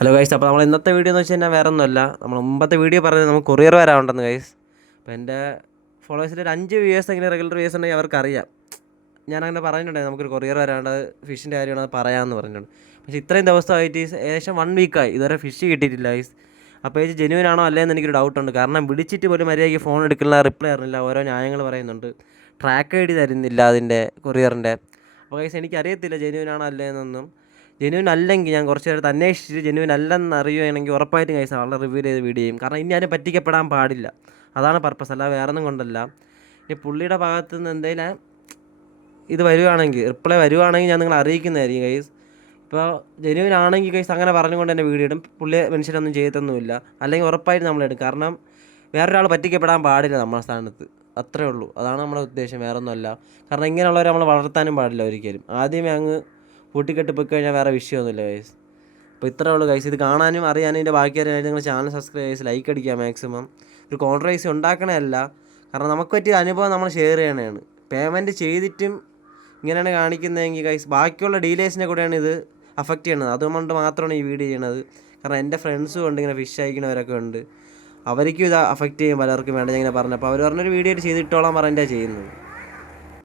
Hello guys, അപ്പോൾ നമ്മൾ ഇന്നത്തെ വീഡിയോ എന്ന് വെച്ച് കഴിഞ്ഞാൽ വേറെ ഒന്നുമല്ല. നമ്മൾ മുമ്പത്തെ വീഡിയോ പറഞ്ഞത് നമുക്ക് കൊറിയർ വരാനുണ്ടെന്ന് ഗൈസ്. അപ്പോൾ എൻ്റെ ഫോളോവേഴ്സിൽ ഒരു 5 വ്യൂവേഴ്സ് എങ്ങനെ റെഗുലർ വ്യൂവേഴ്സ് ഉണ്ടെങ്കിൽ അവർക്കറിയാം. ഞാനങ്ങനെ പറഞ്ഞിട്ടുണ്ടായി നമുക്കൊരു കൊറിയർ വരാണ്ട് ഫിഷിൻ്റെ കാര്യമാണ് അത് പറയാമെന്ന് പറഞ്ഞിട്ടുണ്ട്. പക്ഷേ ഇത്രയും ദിവസമായിട്ട് ഏകദേശം 1 വീക്കായി ഇതുവരെ ഫിഷ് കിട്ടിയിട്ടില്ല ഗൈസ്. അപ്പോൾ ഇത് ജെന്യൂൻ ആണോ അല്ലേന്ന് എനിക്കൊരു ഡൗട്ടുണ്ട്. കാരണം വിളിച്ചിട്ട് പോലും മര്യാദയ്ക്ക് ഫോൺ എടുക്കില്ല, റിപ്ലൈ അറിഞ്ഞില്ല, ഓരോ ന്യായങ്ങൾ പറയുന്നുണ്ട്. ട്രാക്ക് ഐ ഡി തരുന്നില്ല അതിൻ്റെ കൊറിയറിൻ്റെ. അപ്പോൾ ഗൈസ് എനിക്കറിയത്തില്ല ജെന്യൂൻ ആണോ അല്ലേന്നൊന്നും. ജെന്യൂൻ അല്ലെങ്കിൽ ഞാൻ കുറച്ച് നേരത്തെ അന്വേഷിച്ചിട്ട് ജെന്യൂൻ അല്ലെന്ന് അറിയുകയാണെങ്കിൽ ഉറപ്പായിട്ടും കൈസ് ആളെ റിവ്യൂ ചെയ്ത് വീഡിയോ ചെയ്യും. കാരണം ഇനി ആരും പറ്റിക്കപ്പെടാൻ പാടില്ല, അതാണ് പർപ്പസ്, അല്ല വേറെ ഒന്നും കൊണ്ടല്ല. ഇനി പുള്ളിയുടെ ഭാഗത്തു നിന്ന് എന്തെങ്കിലും ഇത് വരുവാണെങ്കിൽ, റിപ്ലൈ വരുവാണെങ്കിൽ ഞാൻ നിങ്ങളെ അറിയിക്കുന്നതായിരിക്കും കൈസ്. ഇപ്പോൾ ജെന്യൂൻ ആണെങ്കിൽ കൈസ് അങ്ങനെ പറഞ്ഞുകൊണ്ട് തന്നെ വീഡിയോ ഇടും. പുള്ളി മനുഷ്യരൊന്നും ചെയ്യത്തൊന്നുമില്ല. അല്ലെങ്കിൽ ഉറപ്പായിട്ടും നമ്മളെടുക്കും. കാരണം വേറൊരാൾ പറ്റിക്കപ്പെടാൻ പാടില്ല നമ്മുടെ സ്ഥാനത്ത്, അത്രേ ഉള്ളൂ. അതാണ് നമ്മുടെ ഉദ്ദേശം, വേറെ ഒന്നുമല്ല. കാരണം ഇങ്ങനെയുള്ളവരെ നമ്മൾ വളർത്താനും പാടില്ല ഒരിക്കലും. ആദ്യമേ അങ്ങ് പൂട്ടിക്കെട്ട് പോയി കഴിഞ്ഞാൽ വേറെ വിഷയമൊന്നുമില്ല ഗൈസ്. അപ്പോൾ ഇത്രേ ഉള്ളൂ ഗൈസ്. ഇത് കാണാനും അറിയാനും ഇതിൻ്റെ ബാക്കി അറിയാനും നിങ്ങൾ ചാനൽ സബ്സ്ക്രൈബ് ചെയ്ത് ലൈക്ക് അടിക്കുക മാക്സിമം. ഒരു കോൺട്രവേഴ്സി ഉണ്ടാക്കണമല്ല, കാരണം നമുക്ക് പറ്റിയ അനുഭവം നമ്മൾ ഷെയർ ചെയ്യണതാണ്. പേയ്മെൻറ്റ് ചെയ്തിട്ടും ഇങ്ങനെയാണ് കാണിക്കുന്നതെങ്കിൽ ഗൈസ് ബാക്കിയുള്ള ഡീലേഴ്സിനെ കൂടെയാണ് ഇത് അഫക്റ്റ് ചെയ്യണത്. അതുകൊണ്ട് മാത്രമാണ് ഈ വീഡിയോ ചെയ്യണത്. കാരണം എൻ്റെ ഫ്രണ്ട്സും ഉണ്ട് ഇങ്ങനെ ഫിഷ് അയക്കുന്നവരൊക്കെ ഉണ്ട്, അവർക്കും ഇത് അഫക്റ്റ് ചെയ്യും പലർക്കും വേണ്ട. ഞാൻ ഇങ്ങനെ പറഞ്ഞപ്പോൾ അവർ പറഞ്ഞൊരു വീഡിയോ ചെയ്തിട്ടോളാൻ പറഞ്ഞാൽ ചെയ്യുന്നത്.